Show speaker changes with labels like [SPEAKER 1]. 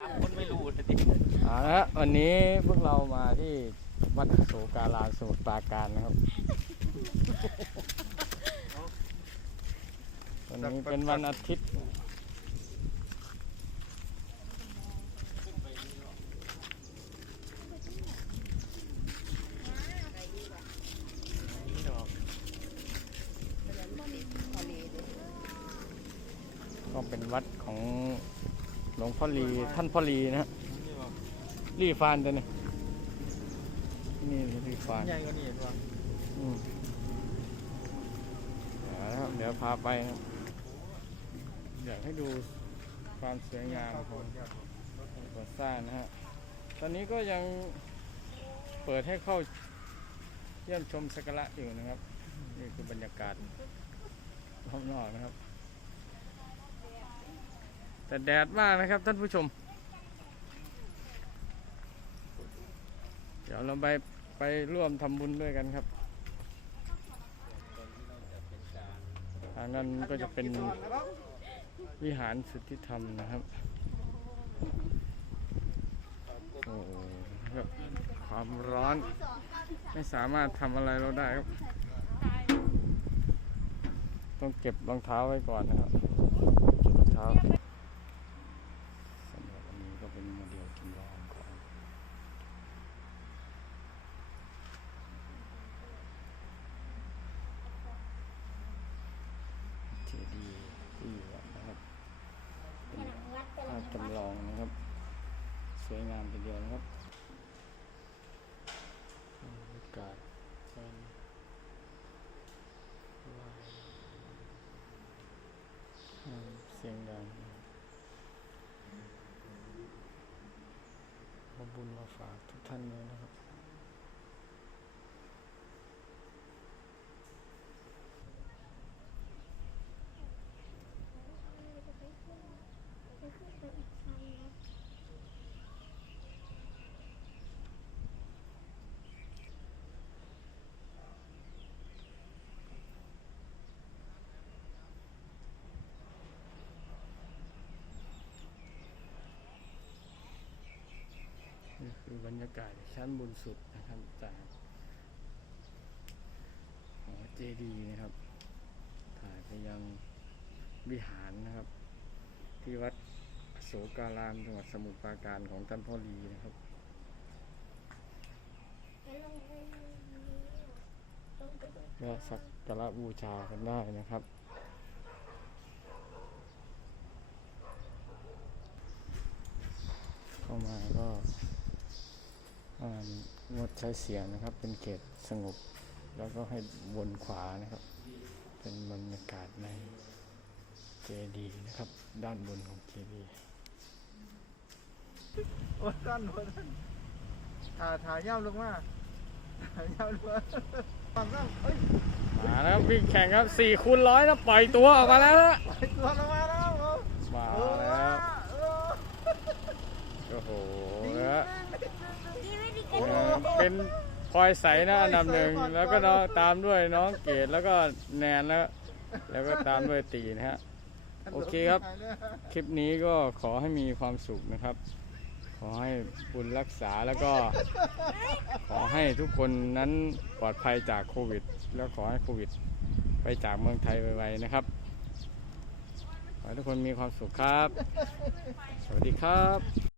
[SPEAKER 1] คนไม่รู้นะดิ
[SPEAKER 2] เอาละฮะวันนี้พวกเรามาที่วัดโสการามสมุทรปราการนะครับ วันนี้เป็นวันอาทิตย์
[SPEAKER 1] ก็
[SPEAKER 2] เป็นวัดของ หลวงพ่อลีท่านพ่อลีนะฮะ
[SPEAKER 1] นี่บอก
[SPEAKER 2] รีฟานตัวนี้นี่รีฟาน
[SPEAKER 1] ใหญ่กว่านี้เห็นปะ
[SPEAKER 2] อืมเอาละครับเดี๋ยวพาไปครับอยากให้ดูความสวยงามของก่อสร้างนะฮะ ตอนนี้ก็ยังเปิดให้เข้าเยี่ยมชมสักการะอยู่นะครับ นี่คือบรรยากาศรอบนอกนะครับ แต่แดดมากนะครับท่านผู้ชม เดี๋ยวเราไปไปร่วมทำบุญด้วยกันครับ ทางนั้นก็จะเป็นวิหารสุทธิธรรมนะครับโอ้โหครับความร้อน ไม่สามารถทำอะไรเราได้ครับ ต้องเก็บรองเท้าไว้ก่อนนะครับเก็บรองเท้าสำหรับอันนี้ก็เป็นโมเดลจำลองของเจดีย์ที่อยู่วัดนะครับ เป็นภาพ จำลองนะครับ สวยงามทีเดียวนะครับบรรยากาศการไหว้ห้ามเสียงดังนะครับขอบุญมาฝากทุกท่านเลยนะครับ นี่คือบรรยากาศชั้นบนสุดนะครับจากหอเจดีย์นะครับ ถ่ายไปยังวิหารนะครับ ที่วัดโศการามจังหวัดสมุทรปราการของท่านพ่อลีนะครับก็สักการะบูชากันได้นะครับเข้ามาก็ งดใช้เสียงนะครับ เป็นเขตสงบ แล้วก็ให้วนขวานะครับ เป็นบรรยากาศในเจดีย์นะครับ ด้านบนของเจดีย์
[SPEAKER 1] โอ้สั้นโอ้สั้นถ่าถ่ายย่ำลงมาถ่ายย่ำลงมาฟังซ้ำเอ้ย
[SPEAKER 2] มาแล้วครับวิ่งแข่งครับสี่คูณร้อยแล้วปล่อยตัวออกมาแล้วนะ
[SPEAKER 1] ไปตัวลงมาแล้วโอ้
[SPEAKER 2] มา
[SPEAKER 1] โอ้
[SPEAKER 2] แล้ว
[SPEAKER 1] โอ้
[SPEAKER 2] โอ้โหนะ
[SPEAKER 1] โอ้
[SPEAKER 2] เป็นพลอยใสนะอันดับหนึ่งแล้วก็น้องตามด้วยน้องเกดแล้วก็แนนแล้ว แล้วก็ตามด้วยตีนะฮะ โอเคครับ คลิปนี้ก็ขอให้มีความสุขนะครับ ขอให้บุญรักษาแล้วก็ ขอให้ทุกคนนั้นปลอดภัยจากโควิด แล้วขอให้โควิด ไปจากเมืองไทยไวๆนะครับขอให้ทุกคนมีความสุขครับ สวัสดีครับ